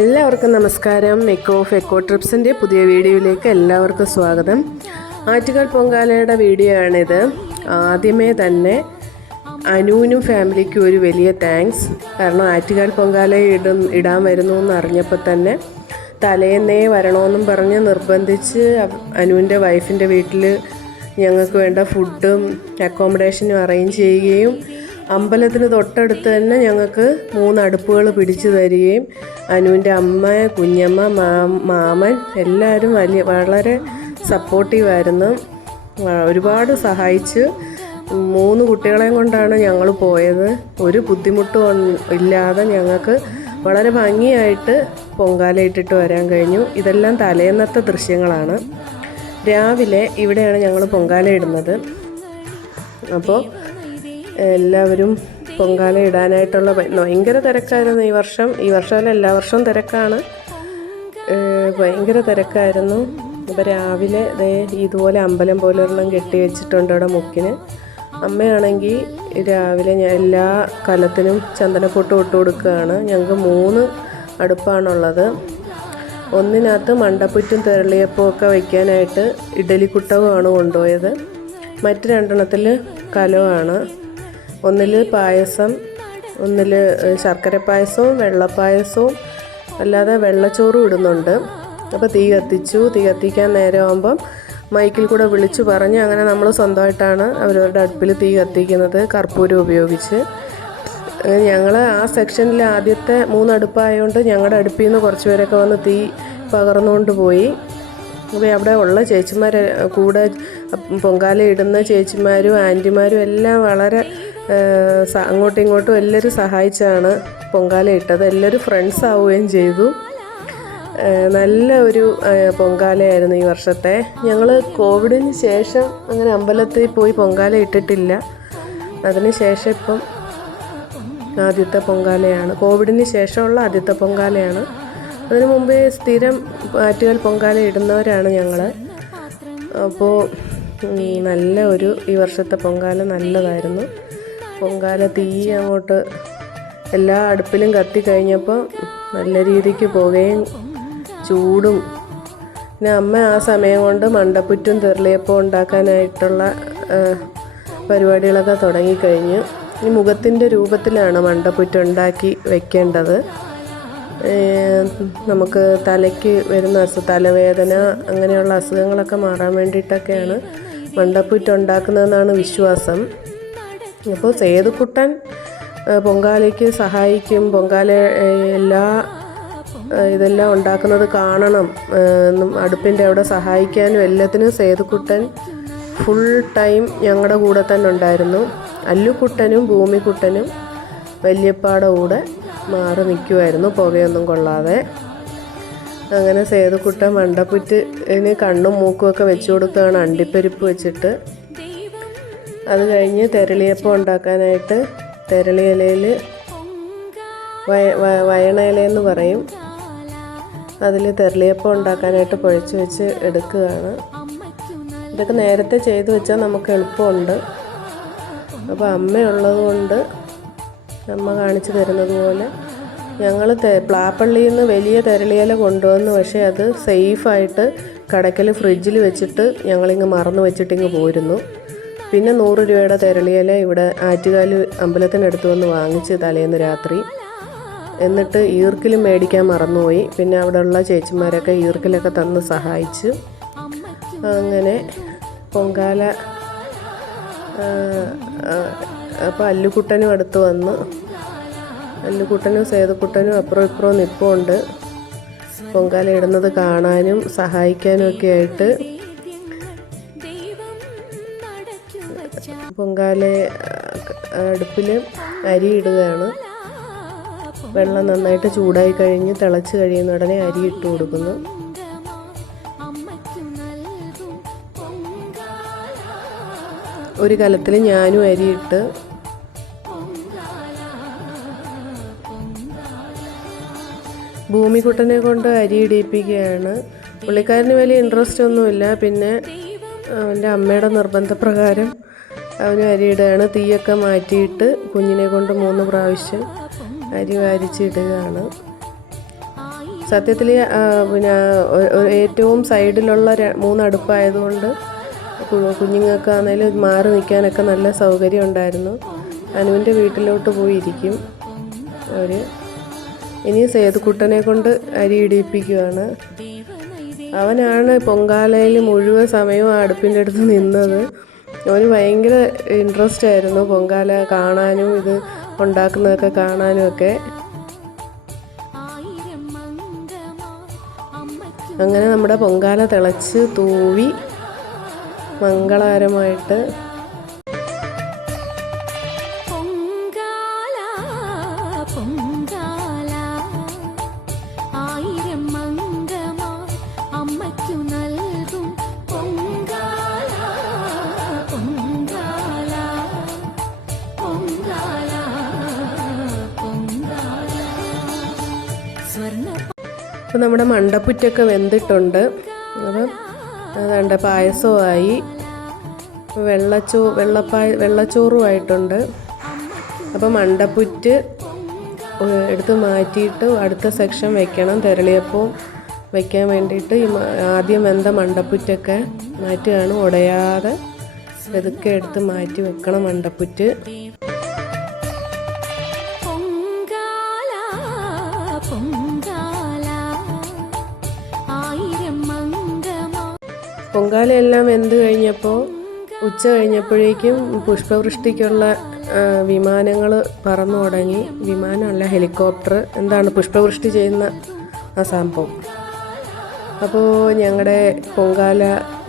എല്ലാവർക്കും നമസ്കാരം. എക്കോ ട്രിപ്സിൻ്റെ പുതിയ വീഡിയോയിലേക്ക് എല്ലാവർക്കും സ്വാഗതം. ആറ്റുകാൽ പൊങ്കാലയുടെ വീഡിയോ ആണിത്. ആദ്യമേ തന്നെ അനുവിനും ഫാമിലിക്കും ഒരു വലിയ താങ്ക്സ്. കാരണം ആറ്റുകാൽ പൊങ്കാല ഇടാൻ വരുന്നു എന്ന് അറിഞ്ഞപ്പോൾ തന്നെ തലേന്നേ വരണമെന്നും പറഞ്ഞ് നിർബന്ധിച്ച് അനുവിൻ്റെ വൈഫിൻ്റെ വീട്ടിൽ ഞങ്ങൾക്ക് വേണ്ട ഫുഡും അക്കോമഡേഷനും അറേഞ്ച് ചെയ്യുകയും അമ്പലത്തിന് തൊട്ടടുത്ത് തന്നെ ഞങ്ങൾക്ക് 3 അടുപ്പുകൾ പിടിച്ചു തരികയും അനുവിൻ്റെ അമ്മ, കുഞ്ഞമ്മ, മാമൻ എല്ലാവരും വളരെ സപ്പോർട്ടീവായിരുന്നു. ഒരുപാട് സഹായിച്ച് 3 കുട്ടികളെയും കൊണ്ടാണ് ഞങ്ങൾ പോയത്. ഒരു ബുദ്ധിമുട്ടും ഇല്ലാതെ ഞങ്ങൾക്ക് വളരെ ഭംഗിയായിട്ട് പൊങ്കാല ഇട്ടിട്ട് വരാൻ കഴിഞ്ഞു. ഇതെല്ലാം തലേന്നത്തെ ദൃശ്യങ്ങളാണ്. രാവിലെ ഇവിടെയാണ് ഞങ്ങൾ പൊങ്കാല ഇടുന്നത്. അപ്പോൾ എല്ലാവരും പൊങ്കാല ഇടാനായിട്ടുള്ള ഭയങ്കര തിരക്കായിരുന്നു ഈ വർഷമല്ല, എല്ലാ വർഷവും തിരക്കാണ്. ഭയങ്കര തിരക്കായിരുന്നു. അപ്പോൾ രാവിലെ ഇതുപോലെ അമ്പലം പോലെ ഒരെണ്ണം കെട്ടി വെച്ചിട്ടുണ്ട് അവിടെ മുക്കിന്. അമ്മയാണെങ്കിൽ രാവിലെ എല്ലാ കലത്തിനും ചന്ദനപ്പൊട്ട് ഇട്ട് കൊടുക്കുകയാണ്. ഞങ്ങൾക്ക് 3 അടുപ്പാണുള്ളത്. ഒന്നിനകത്ത് മണ്ടപ്പുറ്റും തെരളിയപ്പവും ഒക്കെ വയ്ക്കാനായിട്ട് ഇഡലിക്കുട്ടകമാണ് കൊണ്ടുപോയത്. മറ്റ് 2 കലമാണ്. ഒന്നിൽ പായസം, ഒന്നിൽ ശർക്കര പായസവും വെള്ളപ്പായസവും അല്ലാതെ വെള്ളച്ചോറും ഇടുന്നുണ്ട്. അപ്പോൾ തീ കത്തിക്കാൻ നേരമാകുമ്പം മൈക്കിൽ കൂടെ വിളിച്ചു പറഞ്ഞ് അങ്ങനെ നമ്മൾ സ്വന്തമായിട്ടാണ് അവരവരുടെ അടുപ്പിൽ തീ കത്തിക്കുന്നത് കർപ്പൂരം ഉപയോഗിച്ച്. ഞങ്ങൾ ആ സെക്ഷനിൽ ആദ്യത്തെ 3 അടുപ്പായതുകൊണ്ട് ഞങ്ങളുടെ അടുപ്പിൽ നിന്ന് കുറച്ച് പേരൊക്കെ വന്ന് തീ പകർന്നുകൊണ്ട് പോയി. അപ്പോൾ അവിടെ ഉള്ള ചേച്ചിമാർ, കൂടെ പൊങ്കാല ഇടുന്ന ചേച്ചിമാരും ആൻറ്റിമാരും എല്ലാം വളരെ അങ്ങോട്ടും ഇങ്ങോട്ടും എല്ലാവരും സഹായിച്ചാണ് പൊങ്കാല ഇട്ടത്. എല്ലാവരും ഫ്രണ്ട്സ് ആവുകയും ചെയ്തു. നല്ല ഒരു പൊങ്കാലയായിരുന്നു ഈ വർഷത്തെ. ഞങ്ങൾ കോവിഡിന് ശേഷം അങ്ങനെ അമ്പലത്തിൽ പോയി പൊങ്കാല ഇട്ടിട്ടില്ല. അതിന് ശേഷം ഇപ്പം ആദ്യത്തെ പൊങ്കാലയാണ്. കോവിഡിന് ശേഷമുള്ള ആദ്യത്തെ പൊങ്കാലയാണ്. അതിന് മുമ്പേ സ്ഥിരം ആറ്റുകാൽ പൊങ്കാല ഇടുന്നവരാണ് ഞങ്ങൾ. അപ്പോൾ ഈ വർഷത്തെ പൊങ്കാല നല്ലതായിരുന്നു. പൊങ്കാല തീ അങ്ങോട്ട് എല്ലാ അടുപ്പിലും കത്തി കഴിഞ്ഞപ്പോൾ നല്ല രീതിക്ക് പുകയും ചൂടും. പിന്നെ അമ്മ ആ സമയം കൊണ്ട് മണ്ടപ്പുറ്റും തെരളിയപ്പവും ഉണ്ടാക്കാനായിട്ടുള്ള പരിപാടികളൊക്കെ തുടങ്ങിക്കഴിഞ്ഞു. ഈ മുഖത്തിൻ്റെ രൂപത്തിലാണ് മണ്ടപ്പുറ്റുണ്ടാക്കി വെക്കേണ്ടത്. നമുക്ക് തലയ്ക്ക് വരുന്ന തലവേദന അങ്ങനെയുള്ള അസുഖങ്ങളൊക്കെ മാറാൻ വേണ്ടിയിട്ടൊക്കെയാണ് മണ്ടപ്പുറ്റുണ്ടാക്കുന്നതെന്നാണ് വിശ്വാസം. അപ്പോൾ സേതുക്കുട്ടൻ പൊങ്കാലയ്ക്ക് സഹായിക്കും. പൊങ്കാല ഇതെല്ലാം ഉണ്ടാക്കുന്നത് കാണണം, അടുപ്പിൻ്റെ അവിടെ സഹായിക്കാനും എല്ലാത്തിനും സേതുക്കുട്ടൻ ഫുൾ ടൈം ഞങ്ങളുടെ കൂടെ തന്നെ ഉണ്ടായിരുന്നു. അല്ലുക്കുട്ടനും ഭൂമിക്കുട്ടനും വല്യപ്പാടെ കൂടെ മാറി നിൽക്കുമായിരുന്നു പുകയൊന്നും കൊള്ളാതെ. അങ്ങനെ സേതുക്കുട്ടൻ മണ്ടപ്പുറ്റിന് കണ്ണും മൂക്കുമൊക്കെ വെച്ച് കൊടുക്കുകയാണ് അണ്ടിപ്പരിപ്പ് വെച്ചിട്ട്. അത് കഴിഞ്ഞ് തെരളിയപ്പം ഉണ്ടാക്കാനായിട്ട് തെരളി ഇലയിൽ വയണയിലെന്ന് പറയും, അതിൽ തെരളിയപ്പം ഉണ്ടാക്കാനായിട്ട് കുഴച്ച് വെച്ച് എടുക്കുകയാണ്. ഇതൊക്കെ നേരത്തെ ചെയ്തു വെച്ചാൽ നമുക്ക് എളുപ്പമുണ്ട്. അപ്പോൾ അമ്മയുള്ളത് കൊണ്ട് അമ്മ കാണിച്ചു തരുന്നത് പോലെ ഞങ്ങൾ പ്ലാപ്പള്ളിയിൽ നിന്ന് വലിയ തെരളിയില കൊണ്ടുവന്നു. പക്ഷേ അത് സേഫായിട്ട് കടയ്ക്കൽ ഫ്രിഡ്ജിൽ വെച്ചിട്ട് ഞങ്ങളിങ്ങ് മറന്നു വെച്ചിട്ടിങ്ങ് പോരുന്നു. പിന്നെ 100 രൂപയുടെ തെരളിയില ഇവിടെ ആറ്റുകാൽ അമ്പലത്തിനടുത്ത് വന്ന് വാങ്ങിച്ച് തലേന്ന് രാത്രി. എന്നിട്ട് ഈർക്കിലും മേടിക്കാൻ മറന്നുപോയി. പിന്നെ അവിടെയുള്ള ചേച്ചിമാരൊക്കെ ഈർക്കിലൊക്കെ തന്ന് സഹായിച്ചു. അങ്ങനെ പൊങ്കാല അപ്പോൾ അല്ലുക്കുട്ടനും അടുത്ത് വന്ന്, അല്ലുക്കുട്ടനും സേതുക്കുട്ടനും അപ്പുറം ഇപ്പുറവും നിൽപ്പുണ്ട്. പൊങ്കാല ഇടുന്നത് കാണാനും സഹായിക്കാനും ഒക്കെ ആയിട്ട്. പൊങ്കാല അടുപ്പിൽ അരി ഇടുകയാണ്. വെള്ളം നന്നായിട്ട് ചൂടായി കഴിഞ്ഞ് തിളച്ച് കഴിയുന്ന ഉടനെ അരി ഇട്ട് കൊടുക്കുന്നു. ഒരു കലത്തിൽ ഞാനും അരിയിട്ട് ഭൂമിക്കുട്ടനെ കൊണ്ട് അരി ഇടിയിപ്പിക്കുകയാണ്. പുള്ളിക്കാരന് വലിയ ഇൻട്രസ്റ്റ് ഒന്നുമില്ല. പിന്നെ അവൻ്റെ അമ്മയുടെ നിർബന്ധപ്രകാരം അവന് അരിയിടുകയാണ്. തീയൊക്കെ മാറ്റിയിട്ട് കുഞ്ഞിനെ കൊണ്ട് 3 പ്രാവശ്യം അരി വാരിച്ചിടുകയാണ്. സത്യത്തിൽ പിന്നെ ഏറ്റവും സൈഡിലുള്ള 3 അടുപ്പായതുകൊണ്ട് കുഞ്ഞുങ്ങൾക്കാണെങ്കിലും മാറി നിൽക്കാനൊക്കെ നല്ല സൗകര്യം ഉണ്ടായിരുന്നു. അനുവിൻ്റെ വീട്ടിലോട്ട് പോയിരിക്കും അവർ. ഇനി സേതുക്കുട്ടനെ കൊണ്ട് അരി ഇടിയിപ്പിക്കുകയാണ്. അവനാണ് പൊങ്കാലയിൽ മുഴുവൻ സമയവും ആ അടുപ്പിൻ്റെ അടുത്ത് നിന്നത്. അവന് ഭയങ്കര ഇൻട്രസ്റ്റ് ആയിരുന്നു പൊങ്കാല കാണാനും ഇത് ഉണ്ടാക്കുന്നതൊക്കെ കാണാനും ഒക്കെ. അങ്ങനെ നമ്മുടെ പൊങ്കാല തിളച്ച് തൂവി മംഗളകരമായിട്ട് അപ്പോൾ നമ്മുടെ മണ്ടപ്പുറ്റൊക്കെ വെന്തിട്ടുണ്ട്. അപ്പം അതുകൊണ്ട് പായസവുമായി വെള്ളച്ചോറുമായിട്ടുണ്ട്. അപ്പോൾ മണ്ടപ്പുറ്റ് എടുത്ത് മാറ്റിയിട്ട് അടുത്ത സെക്ഷൻ വെക്കണം. തെരളിയപ്പവും വയ്ക്കാൻ വേണ്ടിയിട്ട് ആദ്യം വെന്ത മണ്ടപ്പുറ്റൊക്കെ മാറ്റുകയാണ്. ഉടയാതെ ഇതൊക്കെ എടുത്ത് മാറ്റി വെക്കണം മണ്ടപ്പുറ്റ്. പൊങ്കാലയെല്ലാം വെന്ത് കഴിഞ്ഞപ്പോൾ ഉച്ച കഴിഞ്ഞപ്പോഴേക്കും പുഷ്പവൃഷ്ടിക്കുള്ള വിമാനങ്ങൾ പറന്നു തുടങ്ങി. വിമാനമല്ല, ഹെലികോപ്റ്റർ, എന്താണ് പുഷ്പവൃഷ്ടി ചെയ്യുന്ന ആ സംഭവം. അപ്പോൾ ഞങ്ങളുടെ പൊങ്കാല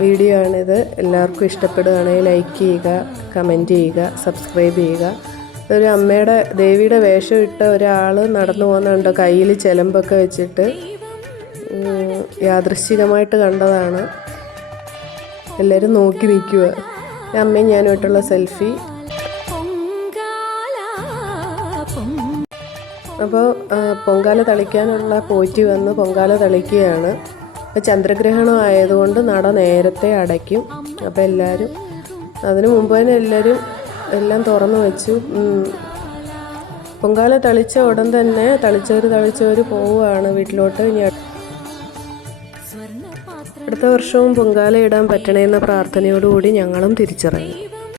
വീഡിയോ ആണിത്. എല്ലാവർക്കും ഇഷ്ടപ്പെടുകയാണെങ്കിൽ ലൈക്ക് ചെയ്യുക, കമൻറ്റ് ചെയ്യുക, സബ്സ്ക്രൈബ് ചെയ്യുക. ഇതൊരു അമ്മയുടെ ദേവിയുടെ വേഷം ഇട്ട ഒരാൾ നടന്നു പോകുന്നുണ്ടോ കയ്യിൽ ചെലമ്പൊക്കെ വെച്ചിട്ട്. യാദൃശ്ചികമായിട്ട് കണ്ടതാണ്. എല്ലാവരും നോക്കി നിൽക്കുക. അമ്മയും ഞാനുമായിട്ടുള്ള സെൽഫി. അപ്പോൾ പൊങ്കാല തളിക്കാനുള്ള പോറ്റി വന്ന് പൊങ്കാല തളിക്കുകയാണ്. അപ്പോൾ ചന്ദ്രഗ്രഹണം ആയതുകൊണ്ട് നട നേരത്തെ അടയ്ക്കും. അപ്പോൾ എല്ലാവരും അതിന് മുമ്പ് തന്നെ എല്ലാവരും എല്ലാം തുറന്നു വെച്ചു. പൊങ്കാല തളിച്ച ഉടൻ തന്നെ തളിച്ചവർ പോവുകയാണ് വീട്ടിലോട്ട്. ഇനി അടുത്ത വർഷവും പൊങ്കാല ഇടാൻ പറ്റണമെന്ന പ്രാർത്ഥനയോടുകൂടി ഞങ്ങളും തിരിച്ചിറങ്ങി.